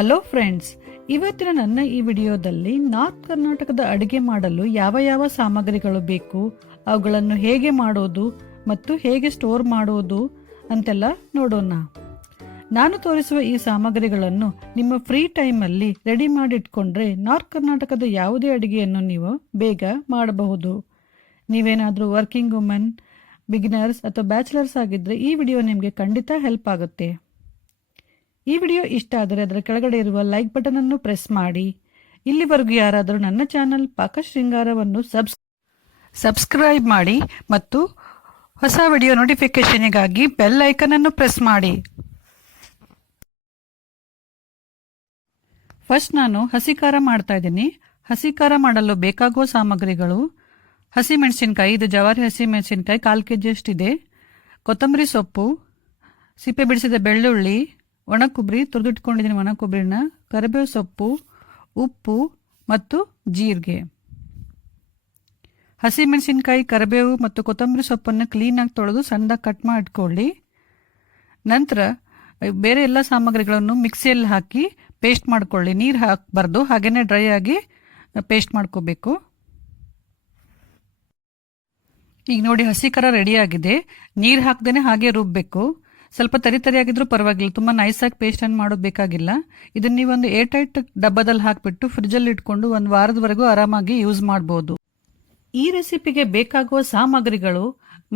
Hello friends, ಇವತ್ತಿನ ನನ್ನ ಈ ವಿಡಿಯೋದಲ್ಲಿ ನಾರ್ತ್ ಕರ್ನಾಟಕದ ಅಡುಗೆ ಮಾಡಲು ಯಾವ ಯಾವ ಸಾಮಗ್ರಿಗಳು ಬೇಕು, ಅವುಗಳನ್ನು ಹೇಗೆ ಮಾಡೋದು ಮತ್ತು ಹೇಗೆ ಸ್ಟೋರ್ ಮಾಡೋದು ಅಂತೆಲ್ಲ ನೋಡೋಣ. ನಾನು ತೋರಿಸುವ ಈ ಸಾಮಗ್ರಿಗಳನ್ನು ನಿಮ್ಮ ಫ್ರೀ ಟೈಮಲ್ಲಿ ರೆಡಿ ಮಾಡಿಟ್ಕೊಂಡ್ರೆ ನಾರ್ತ್ ಕರ್ನಾಟಕದ ಯಾವುದೇ ಅಡುಗೆಯನ್ನು ನೀವು ಬೇಗ ಮಾಡಬಹುದು. ನೀವೇನಾದರೂ ವರ್ಕಿಂಗ್ ವುಮೆನ್, ಬಿಗಿನರ್ಸ್ ಅಥವಾ ಬ್ಯಾಚುಲರ್ಸ್ ಆಗಿದ್ದರೆ ಈ ವಿಡಿಯೋ ನಿಮಗೆ ಖಂಡಿತ ಹೆಲ್ಪ್ ಆಗುತ್ತೆ. ಈ ವಿಡಿಯೋ ಇಷ್ಟ ಆದರೆ ಅದರ ಕೆಳಗಡೆ ಇರುವ ಲೈಕ್ ಬಟನ್ ಅನ್ನು ಪ್ರೆಸ್ ಮಾಡಿ. ಇಲ್ಲಿವರೆಗೂ ಯಾರಾದರೂ ನನ್ನ ಚಾನಲ್ ಪಾಕಶೃಂಗಾರವನ್ನು ಸಬ್ಸ್ಕ್ರೈಬ್ ಮಾಡಿ ಮತ್ತು ಹೊಸ ವಿಡಿಯೋ ನೋಟಿಫಿಕೇಶನ್ಗಾಗಿ ಬೆಲ್ ಐಕನ್ ಅನ್ನು ಪ್ರೆಸ್ ಮಾಡಿ. ಫಸ್ಟ್ ನಾನು ಹಸಿ ಖಾರ ಮಾಡ್ತಾ ಇದ್ದೀನಿ. ಹಸಿ ಖಾರ ಮಾಡಲು ಬೇಕಾಗುವ ಸಾಮಗ್ರಿಗಳು: ಹಸಿ ಮೆಣಸಿನಕಾಯಿ, ಇದು ಜವಾರಿ ಹಸಿ ಮೆಣಸಿನಕಾಯಿ 1/4 kg ಅಷ್ಟಿದೆ. ಕೊತ್ತಂಬರಿ ಸೊಪ್ಪು, ಸಿಪ್ಪೆ ಬಿಡಿಸಿದ ಬೆಳ್ಳುಳ್ಳಿ, ಒಣ ಕೊಬ್ಬರಿ, ತುರಿದಿಟ್ಕೊಂಡಿದ್ದೀನಿ ಒಣ ಕೊಬ್ಬರಿನ, ಕರಿಬೇವು ಸೊಪ್ಪು, ಉಪ್ಪು ಮತ್ತು ಜೀರಿಗೆ. ಹಸಿ ಮೆಣಸಿನಕಾಯಿ, ಕರಿಬೇವು ಮತ್ತು ಕೊತ್ತಂಬರಿ ಸೊಪ್ಪನ್ನು ಕ್ಲೀನಾಗಿ ತೊಳೆದು ಸಣ್ಣದಾಗಿ ಕಟ್ ಮಾಡಿ ಇಟ್ಕೊಳ್ಳಿ. ನಂತರ ಬೇರೆ ಎಲ್ಲ ಸಾಮಗ್ರಿಗಳನ್ನು ಮಿಕ್ಸಿಯಲ್ಲಿ ಹಾಕಿ ಪೇಸ್ಟ್ ಮಾಡ್ಕೊಳ್ಳಿ. ನೀರು ಹಾಕಬಾರ್ದು, ಹಾಗೇನೆ ಡ್ರೈ ಆಗಿ ಪೇಸ್ಟ್ ಮಾಡ್ಕೋಬೇಕು. ಈಗ ನೋಡಿ, ಹಸಿ ಖಾರ ರೆಡಿಯಾಗಿದೆ. ನೀರು ಹಾಕ್ದೇನೆ ಹಾಗೆ ರುಬ್ಬಬೇಕು. ಸ್ವಲ್ಪ ತರಿಯಾಗಿದ್ರೂ ಪರವಾಗಿಲ್ಲ, ತುಂಬ ನೈಸಾಗಿ ಪೇಸ್ಟನ್ನು ಮಾಡೋದು ಬೇಕಾಗಿಲ್ಲ. ಇದನ್ನು ನೀವೊಂದು ಏರ್ ಟೈಟ್ ಡಬ್ಬದಲ್ಲಿ ಹಾಕಿಬಿಟ್ಟು ಫ್ರಿಜ್ಜಲ್ಲಿ ಇಟ್ಕೊಂಡು 1 ವಾರದವರೆಗೂ ಆರಾಮಾಗಿ ಯೂಸ್ ಮಾಡ್ಬೋದು. ಈ ರೆಸಿಪಿಗೆ ಬೇಕಾಗುವ ಸಾಮಗ್ರಿಗಳು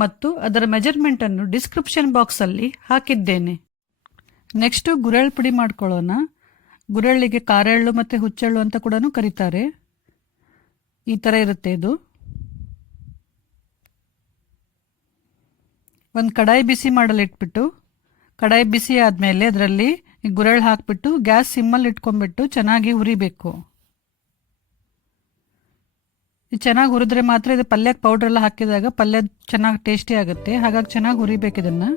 ಮತ್ತು ಅದರ ಮೆಜರ್ಮೆಂಟನ್ನು ಡಿಸ್ಕ್ರಿಪ್ಷನ್ ಬಾಕ್ಸಲ್ಲಿ ಹಾಕಿದ್ದೇನೆ. ನೆಕ್ಸ್ಟು ಗುರೆಳ್ಳು ಪುಡಿ ಮಾಡ್ಕೊಳ್ಳೋಣ. ಗುರೆಳ್ಳಿಗೆ ಕಾರೆಳ್ಳು ಮತ್ತು ಹುಚ್ಚೆಳ್ಳು ಅಂತ ಕೂಡ ಕರೀತಾರೆ. ಈ ಥರ ಇರುತ್ತೆ ಇದು. ಒಂದು ಕಡಾಯಿ ಬಿಸಿ ಮಾಡಲು ಇಟ್ಬಿಟ್ಟು, ಕಡಾಯಿ ಬಿಸಿ ಆದಮೇಲೆ ಅದರಲ್ಲಿ ಗುರೆಳ್ಳು ಹಾಕಿಬಿಟ್ಟು ಗ್ಯಾಸ್ ಸಿಮ್ಮಲ್ಲಿ ಇಟ್ಕೊಂಡ್ಬಿಟ್ಟು ಚೆನ್ನಾಗಿ ಹುರಿಬೇಕು. ಇದು ಚೆನ್ನಾಗಿ ಹುರಿದ್ರೆ ಮಾತ್ರ ಇದು ಪಲ್ಯಕ್ಕೆ ಪೌಡ್ರ್ ಎಲ್ಲ ಹಾಕಿದಾಗ ಪಲ್ಯ ಚೆನ್ನಾಗಿ ಟೇಸ್ಟಿ ಆಗುತ್ತೆ. ಹಾಗಾಗಿ ಚೆನ್ನಾಗಿ ಹುರಿಬೇಕು. ಇದನ್ನು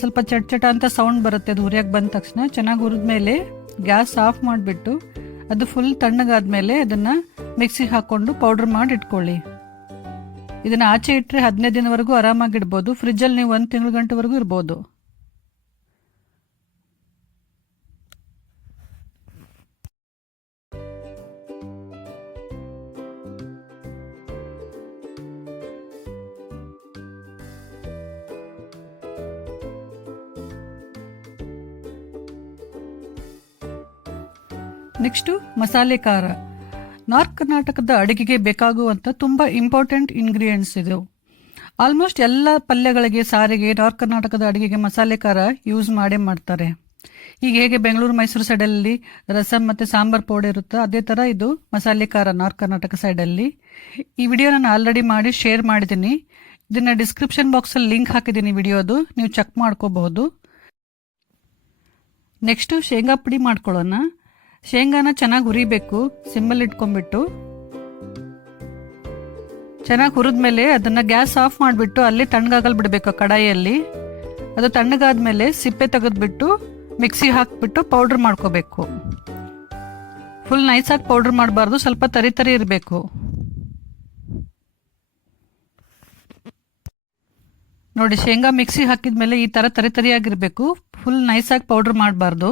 ಸ್ವಲ್ಪ ಚಟ ಅಂತ ಸೌಂಡ್ ಬರುತ್ತೆ. ಅದು ಹುರಿಯಕ್ಕೆ ಬಂದ ತಕ್ಷಣ ಚೆನ್ನಾಗಿ ಹುರಿದ್ಮೇಲೆ ಗ್ಯಾಸ್ ಆಫ್ ಮಾಡಿಬಿಟ್ಟು ಅದು ಫುಲ್ ತಣ್ಣಗಾದ್ಮೇಲೆ ಅದನ್ನು ಮಿಕ್ಸಿಗೆ ಹಾಕ್ಕೊಂಡು ಪೌಡ್ರ್ ಮಾಡಿ ಇಟ್ಕೊಳ್ಳಿ. ಇದನ್ನು ಆಚೆ ಇಟ್ಟರೆ 15 ದಿನವರೆಗೂ ಆರಾಮಾಗಿ ಇಡ್ಬೋದು. ಫ್ರಿಜ್ಜಲ್ಲಿ ನೀವು 1 ತಿಂಗಳ ಗಂಟೆವರೆಗೂ ಇರ್ಬೋದು. ನೆಕ್ಸ್ಟು ಮಸಾಲೆ ಖಾರ. ನಾರ್ತ್ ಕರ್ನಾಟಕದ ಅಡುಗೆಗೆ ಬೇಕಾಗುವಂಥ ತುಂಬ ಇಂಪಾರ್ಟೆಂಟ್ ಇಂಗ್ರೀಡಿಯೆಂಟ್ಸ್ ಇದು. ಆಲ್ಮೋಸ್ಟ್ ಎಲ್ಲ ಪಲ್ಯಗಳಿಗೆ, ಸಾರಿಗೆ, ನಾರ್ತ್ ಕರ್ನಾಟಕದ ಅಡುಗೆಗೆ ಮಸಾಲೆ ಖಾರ ಯೂಸ್ ಮಾಡೇ ಮಾಡ್ತಾರೆ. ಈಗ ಹೇಗೆ ಬೆಂಗಳೂರು, ಮೈಸೂರು ಸೈಡಲ್ಲಿ ರಸಮ್ ಮತ್ತು ಸಾಂಬಾರ್ ಪೌಡರ್ ಇರುತ್ತೋ ಅದೇ ಥರ ಇದು ಮಸಾಲೆ ಖಾರ ನಾರ್ತ್ ಕರ್ನಾಟಕ ಸೈಡಲ್ಲಿ. ಈ ವಿಡಿಯೋ ನಾನು ಆಲ್ರೆಡಿ ಮಾಡಿ ಶೇರ್ ಮಾಡಿದ್ದೀನಿ. ಇದನ್ನು ಡಿಸ್ಕ್ರಿಪ್ಷನ್ ಬಾಕ್ಸಲ್ಲಿ ಲಿಂಕ್ ಹಾಕಿದ್ದೀನಿ ವಿಡಿಯೋದು, ನೀವು ಚೆಕ್ ಮಾಡ್ಕೋಬಹುದು. ನೆಕ್ಸ್ಟು ಶೇಂಗಾ ಪುಡಿ ಮಾಡ್ಕೊಳ್ಳೋಣ. ಶೇಂಗಾನ ಚೆನ್ನಾಗಿ ಹುರಿಬೇಕು. ಸಿಮ್ಮಲ್ಲಿ ಇಟ್ಕೊಂಡ್ಬಿಟ್ಟು ಚೆನ್ನಾಗಿ ಹುರಿದ್ಮೇಲೆ ಅದನ್ನು ಗ್ಯಾಸ್ ಆಫ್ ಮಾಡಿಬಿಟ್ಟು ಅಲ್ಲಿ ತಣ್ಣಗಾಗಲ್ ಬಿಡಬೇಕು ಕಡಾಯಿಯಲ್ಲಿ. ಅದು ತಣ್ಣಗಾದ್ಮೇಲೆ ಸಿಪ್ಪೆ ತೆಗೆದ್ಬಿಟ್ಟು ಮಿಕ್ಸಿ ಹಾಕಿಬಿಟ್ಟು ಪೌಡ್ರ್ ಮಾಡ್ಕೋಬೇಕು. ಫುಲ್ ನೈಸಾಗಿ ಪೌಡ್ರ್ ಮಾಡಬಾರ್ದು, ಸ್ವಲ್ಪ ತರಿ ಇರಬೇಕು. ನೋಡಿ, ಶೇಂಗಾ ಮಿಕ್ಸಿ ಹಾಕಿದ್ಮೇಲೆ ಈ ಥರ ತರಿಯಾಗಿರಬೇಕು. ಫುಲ್ ನೈಸಾಗಿ ಪೌಡ್ರ್ ಮಾಡಬಾರ್ದು.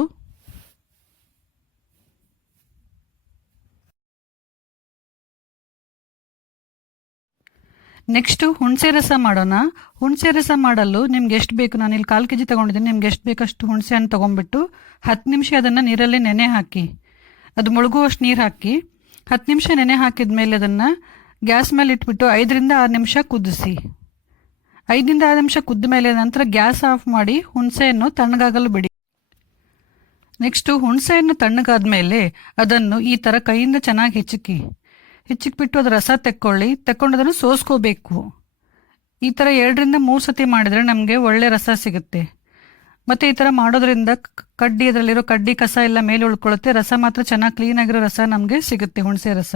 ನೆಕ್ಸ್ಟು ಹುಣಸೆ ರಸ ಮಾಡೋಣ. ಹುಣಸೆ ರಸ ಮಾಡಲು ನಿಮ್ಗೆ ಎಷ್ಟು ಬೇಕು, ನಾನು ಇಲ್ಲಿ 1/4 kg ತೊಗೊಂಡಿದ್ದೀನಿ. ನಿಮ್ಗೆ ಎಷ್ಟು ಬೇಕಷ್ಟು ಹುಣಸೆ ಹಣ್ಣು ತೊಗೊಂಡ್ಬಿಟ್ಟು 10 ನಿಮಿಷ ಅದನ್ನು ನೀರಲ್ಲಿ ನೆನೆ ಹಾಕಿ, ಅದು ಮುಳುಗುವಷ್ಟು ನೀರು ಹಾಕಿ 10 ನಿಮಿಷ ನೆನೆ ಹಾಕಿದ ಮೇಲೆ ಅದನ್ನು ಗ್ಯಾಸ್ ಮೇಲೆ ಇಟ್ಬಿಟ್ಟು 5ರಿಂದ 6 ನಿಮಿಷ ಕುದಿಸಿ. 5ರಿಂದ 6 ನಿಮಿಷ ಕುದ್ದ ಮೇಲೆ ನಂತರ ಗ್ಯಾಸ್ ಆಫ್ ಮಾಡಿ ಹುಣಸೆಯನ್ನು ತಣ್ಣಗಾಗಲು ಬಿಡಿ. ನೆಕ್ಸ್ಟು ಹುಣಸೆಯನ್ನು ತಣ್ಣಗಾದ್ಮೇಲೆ ಅದನ್ನು ಈ ಥರ ಕೈಯಿಂದ ಚೆನ್ನಾಗಿ ಹೆಚ್ಚಿಕ್ಬಿಟ್ಟು ಅದರ ರಸ ತೆಕ್ಕೊಂಡು ಅದನ್ನು ಸೋಸ್ಕೋಬೇಕು. ಈ ಥರ 2ರಿಂದ 3 ಸತಿ ಮಾಡಿದರೆ ನಮಗೆ ಒಳ್ಳೆ ರಸ ಸಿಗುತ್ತೆ. ಮತ್ತು ಈ ಥರ ಮಾಡೋದ್ರಿಂದ ಅದರಲ್ಲಿರೋ ಕಡ್ಡಿ ಕಸ ಎಲ್ಲ ಮೇಲೆ ಉಳ್ಕೊಳ್ಳುತ್ತೆ. ರಸ ಮಾತ್ರ ಚೆನ್ನಾಗಿ ಕ್ಲೀನಾಗಿರೋ ರಸ ನಮಗೆ ಸಿಗುತ್ತೆ, ಹುಣಸೆ ರಸ.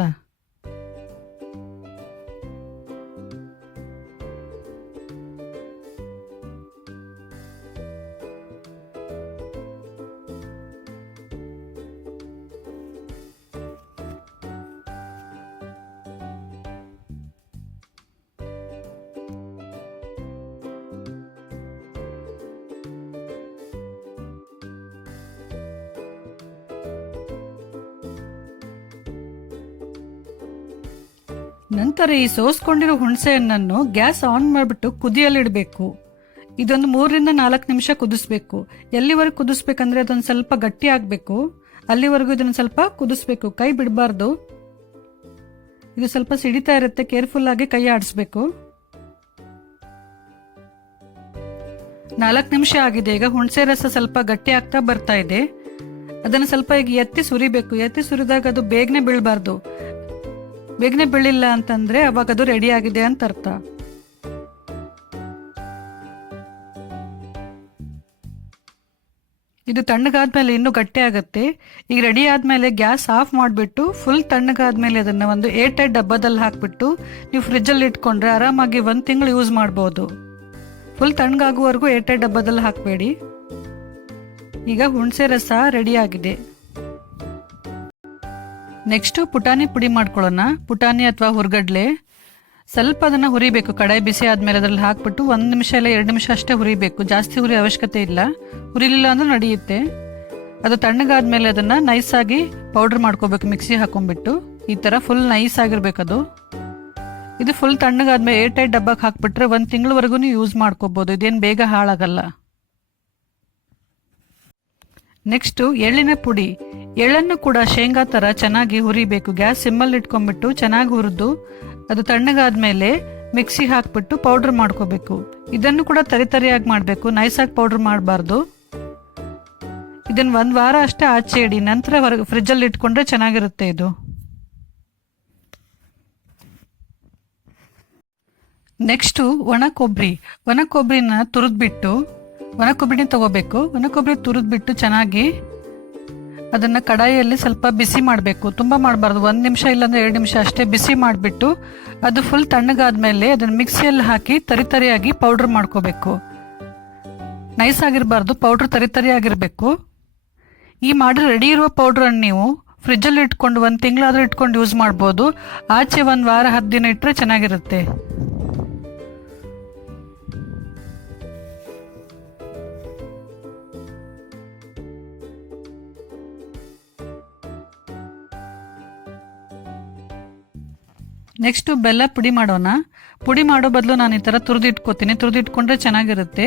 ನಂತರ ಈ ಸೋಸ್ಕೊಂಡಿರೋ ಹುಣಸೆ ಹಣ್ಣನ್ನು ಗ್ಯಾಸ್ ಆನ್ ಮಾಡಿಬಿಟ್ಟು ಕುದಿಯಲಿಡಬೇಕು. ಇದೊಂದು 3-4 ನಿಮಿಷ ಕುದಿಸ್ಬೇಕು. ಎಲ್ಲಿವರೆಗೂ ಕುದಿಸ್ಬೇಕಂದ್ರೆ ಅದೊಂದು ಸ್ವಲ್ಪ ಗಟ್ಟಿ ಆಗಬೇಕು, ಅಲ್ಲಿವರೆಗೂ ಇದನ್ನು ಸ್ವಲ್ಪ ಕುದಿಸ್ಬೇಕು. ಕೈ ಬಿಡಬಾರ್ದು. ಇದು ಸ್ವಲ್ಪ ಸಿಡಿತಾ ಇರುತ್ತೆ, ಕೇರ್ಫುಲ್ ಆಗಿ ಕೈ ಆಡಿಸ್ಬೇಕು. 4 ನಿಮಿಷ ಆಗಿದೆ. ಈಗ ಹುಣಸೆ ರಸ ಸ್ವಲ್ಪ ಗಟ್ಟಿ ಆಗ್ತಾ ಬರ್ತಾ ಇದೆ. ಅದನ್ನು ಸ್ವಲ್ಪ ಈಗ ಎತ್ತಿ ಸುರಿಬೇಕು. ಎತ್ತಿ ಸುರಿದಾಗ ಅದು ಬೇಗನೆ ಬೀಳಬಾರ್ದು. ಬೇಗನೆ ಬೀಳಿಲ್ಲ ಅಂತಂದ್ರೆ ಅವಾಗ ಅದು ರೆಡಿ ಆಗಿದೆ ಅಂತ ಅರ್ಥ. ಇದು ತಣ್ಣಗಾದ್ಮೇಲೆ ಇನ್ನೂ ಗಟ್ಟಿ ಆಗುತ್ತೆ. ಈಗ ರೆಡಿ ಆದ್ಮೇಲೆ ಗ್ಯಾಸ್ ಆಫ್ ಮಾಡಿಬಿಟ್ಟು ಫುಲ್ ತಣ್ಣಗಾದ್ಮೇಲೆ ಅದನ್ನ ಒಂದು ಏರ್ಟೈಟ್ ಡಬ್ಬದಲ್ಲಿ ಹಾಕ್ಬಿಟ್ಟು ನೀವು ಫ್ರಿಜ್ಜಲ್ಲಿ ಇಟ್ಕೊಂಡ್ರೆ ಆರಾಮಾಗಿ 1 ತಿಂಗಳು ಯೂಸ್ ಮಾಡ್ಬೋದು. ಫುಲ್ ತಣ್ಣಗಾಗುವವರೆಗೂ ಏರ್ಟೈಟ್ ಡಬ್ಬದಲ್ಲಿ ಹಾಕಬೇಡಿ. ಈಗ ಹುಣಸೆ ರಸ ರೆಡಿ ಆಗಿದೆ. ನೆಕ್ಸ್ಟ್ ಪುಟಾಣಿ ಪುಡಿ ಮಾಡ್ಕೊಳ್ಳೋಣ. ಪುಟಾಣಿ ಅಥವಾ ಹುರ್ಗಡ್ಲೆ ಸ್ವಲ್ಪ ಅದನ್ನ ಹುರಿಬೇಕು. ಕಡಾಯಿ ಬಿಸಿ ಆದ್ಮೇಲೆ ಅದ್ರಲ್ಲಿ ಹಾಕ್ಬಿಟ್ಟು 1 ನಿಮಿಷ ಇಲ್ಲ 2 ನಿಮಿಷ ಅಷ್ಟೇ ಹುರಿಬೇಕು. ಜಾಸ್ತಿ ಹುರಿ ಅವಶ್ಯಕತೆ ಇಲ್ಲ. ಹುರಿಲಿಲ್ಲ ಅಂದ್ರೆ ನಡೆಯುತ್ತೆ. ಅದು ತಣ್ಣಗಾದ್ಮೇಲೆ ಅದನ್ನ ನೈಸ್ ಆಗಿ ಪೌಡರ್ ಮಾಡ್ಕೋಬೇಕು. ಮಿಕ್ಸಿ ಹಾಕೊಂಡ್ಬಿಟ್ಟು ಈ ತರ ಫುಲ್ ನೈಸ್ ಆಗಿರ್ಬೇಕದು. ಇದು ಫುಲ್ ತಣ್ಣಗಾದ್ಮೇಲೆ ಏರ್ಟೈಟ್ ಡಬ್ಬಕ್ಕೆ ಹಾಕ್ಬಿಟ್ರೆ 1 ತಿಂಗಳವರೆಗೂ ಯೂಸ್ ಮಾಡ್ಕೋಬಹುದು. ಇದೇನು ಬೇಗ ಹಾಳಾಗಲ್ಲ. ನೆಕ್ಸ್ಟ್ ಎಳ್ಳಿನ ಪುಡಿ. ಎಳ್ಳನ್ನು ಕೂಡ ಶೇಂಗಾ ತರ ಚೆನ್ನಾಗಿ ಹುರಿಬೇಕು. ಗ್ಯಾಸ್ ಸಿಮ್ಮಲ್ಲಿ ಇಟ್ಕೊಂಡ್ಬಿಟ್ಟು ಚೆನ್ನಾಗಿ ಹುರಿದು ಅದು ತಣ್ಣಗಾದ್ಮೇಲೆ ಮಿಕ್ಸಿ ಹಾಕ್ಬಿಟ್ಟು ಪೌಡರ್ ಮಾಡ್ಕೋಬೇಕು. ಇದನ್ನು ಕೂಡ ತರಿತರಿಯಾಗಿ ಮಾಡಬೇಕು, ನೈಸಾಗಿ ಪೌಡರ್ ಮಾಡಬಾರ್ದು. ಇದನ್ನು 1 ವಾರ ಅಷ್ಟೇ ಆಚೆ ಇಡಿ, ನಂತರ ಹೊರಗೆ ಫ್ರಿಜ್ಜಲ್ಲಿ ಇಟ್ಕೊಂಡ್ರೆ ಚೆನ್ನಾಗಿರುತ್ತೆ ಇದು. ನೆಕ್ಸ್ಟು ಒಣ ಕೊಬ್ಬರಿನ ತುರಿದ್ಬಿಟ್ಟು ಒಣ ಕೊಬ್ಬರಿನ ತಗೋಬೇಕು. ಒಣ ಕೊಬ್ಬರಿ ತುರಿದ್ಬಿಟ್ಟು ಚೆನ್ನಾಗಿ ಅದನ್ನ ಕಡಾಯಿಯಲ್ಲಿ ಸ್ವಲ್ಪ ಬಿಸಿ ಮಾಡಬೇಕು. ತುಂಬ ಮಾಡಬಾರ್ದು. 1 ನಿಮಿಷ ಇಲ್ಲಾಂದ್ರೆ 2 ನಿಮಿಷ ಅಷ್ಟೇ ಬಿಸಿ ಮಾಡಿಬಿಟ್ಟು ಅದು ಫುಲ್ ತಣ್ಣಗಾದ್ಮೇಲೆ ಅದನ್ನ ಮಿಕ್ಸಿಯಲ್ಲಿ ಹಾಕಿ ತರಿತರಿಯಾಗಿ ಪೌಡರ್ ಮಾಡ್ಕೋಬೇಕು. ನೈಸ್ ಆಗಿರಬಾರ್ದು, ಪೌಡರ್ ತರಿತರಿಯಾಗಿರ್ಬೇಕು. ಈ ಮಾಡಿ ರೆಡಿ ಇರುವ ಪೌಡ್ರನ್ನು ನೀವು ಫ್ರಿಜ್ಜಲ್ಲಿ ಇಟ್ಕೊಂಡು 1 ತಿಂಗಳಾದ್ರೂ ಇಟ್ಕೊಂಡು ಯೂಸ್ ಮಾಡ್ಬೋದು. ಆಚೆ 1 ವಾರ 10 ದಿನ ಇಟ್ಟರೆ ಚೆನ್ನಾಗಿರುತ್ತೆ. ನೆಕ್ಸ್ಟ್ ಬೆಲ್ಲ ಪುಡಿ ಮಾಡೋಣ. ಪುಡಿ ಮಾಡೋ ಬದಲು ನಾನು ಈ ಥರ ತುರಿದಿಟ್ಕೋತೀನಿ. ತುರಿದಿಟ್ಕೊಂಡ್ರೆ ಚೆನ್ನಾಗಿರುತ್ತೆ.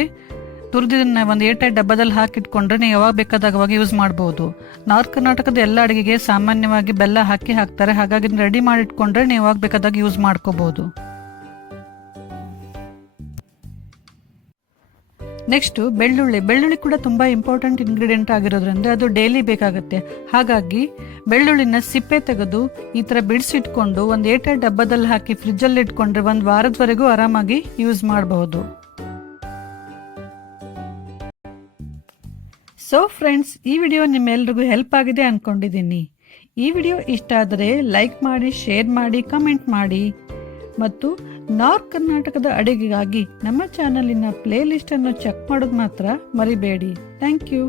ತುರಿದಿದ್ದನ್ನ ಒಂದು ಏರ್ಟೈಟ್ ಡಬ್ಬದಲ್ಲಿ ಹಾಕಿಟ್ಕೊಂಡ್ರೆ ನೀವು ಯಾವಾಗ ಬೇಕಾದಾಗ ಅವಾಗ ಯೂಸ್ ಮಾಡ್ಬೋದು. ನಾರ್ತ್ ಕರ್ನಾಟಕದ ಎಲ್ಲ ಅಡುಗೆಗೆ ಸಾಮಾನ್ಯವಾಗಿ ಬೆಲ್ಲ ಹಾಕ್ತಾರೆ. ಹಾಗಾಗಿ ರೆಡಿ ಮಾಡಿಟ್ಕೊಂಡ್ರೆ ನೀವು ಯಾವಾಗ ಬೇಕಾದಾಗ ಯೂಸ್ ಮಾಡ್ಕೋಬಹುದು. ನೆಕ್ಸ್ಟ್ ಬೆಳ್ಳುಳ್ಳಿ ಕೂಡ ತುಂಬಾ ಇಂಪಾರ್ಟೆಂಟ್ ಇಂಗ್ರೀಡಿಯೆಂಟ್ ಆಗಿರೋದ್ರಿಂದ ಅದು ಡೈಲಿ ಬೇಕಾಗುತ್ತೆ. ಹಾಗಾಗಿ ಬೆಳ್ಳುಳ್ಳಿನ ಸಿಪ್ಪೆ ತೆಗೆದು ಈ ತರ ಬಿಡಿಸಿಟ್ಕೊಂಡು ಒಂದು ಏರ್ಟೈಟ್ ಡಬ್ಬದಲ್ಲಿ ಹಾಕಿ ಫ್ರಿಜ್ಜಲ್ಲಿ ಇಟ್ಕೊಂಡ್ರೆ 1 ವಾರದವರೆಗೂ ಆರಾಮಾಗಿ ಯೂಸ್ ಮಾಡಬಹುದು. ಸೊ ಫ್ರೆಂಡ್ಸ್, ಈ ವಿಡಿಯೋ ನಿಮ್ಮೆಲ್ರಿಗೂ ಹೆಲ್ಪ್ ಆಗಿದೆ ಅನ್ಕೊಂಡಿದ್ದೀನಿ. ಈ ವಿಡಿಯೋ ಇಷ್ಟ ಆದರೆ ಲೈಕ್ ಮಾಡಿ, ಶೇರ್ ಮಾಡಿ, ಕಮೆಂಟ್ ಮಾಡಿ ಮತ್ತು ನಾರ್ತ್ ಕರ್ನಾಟಕದ ಅಡುಗೆಗಾಗಿ ನಮ್ಮ ಚಾನಲಿನ ಪ್ಲೇ ಲಿಸ್ಟ್ ಅನ್ನು ಚೆಕ್ ಮಾಡೋದು ಮಾತ್ರ ಮರಿಬೇಡಿ. Thank you.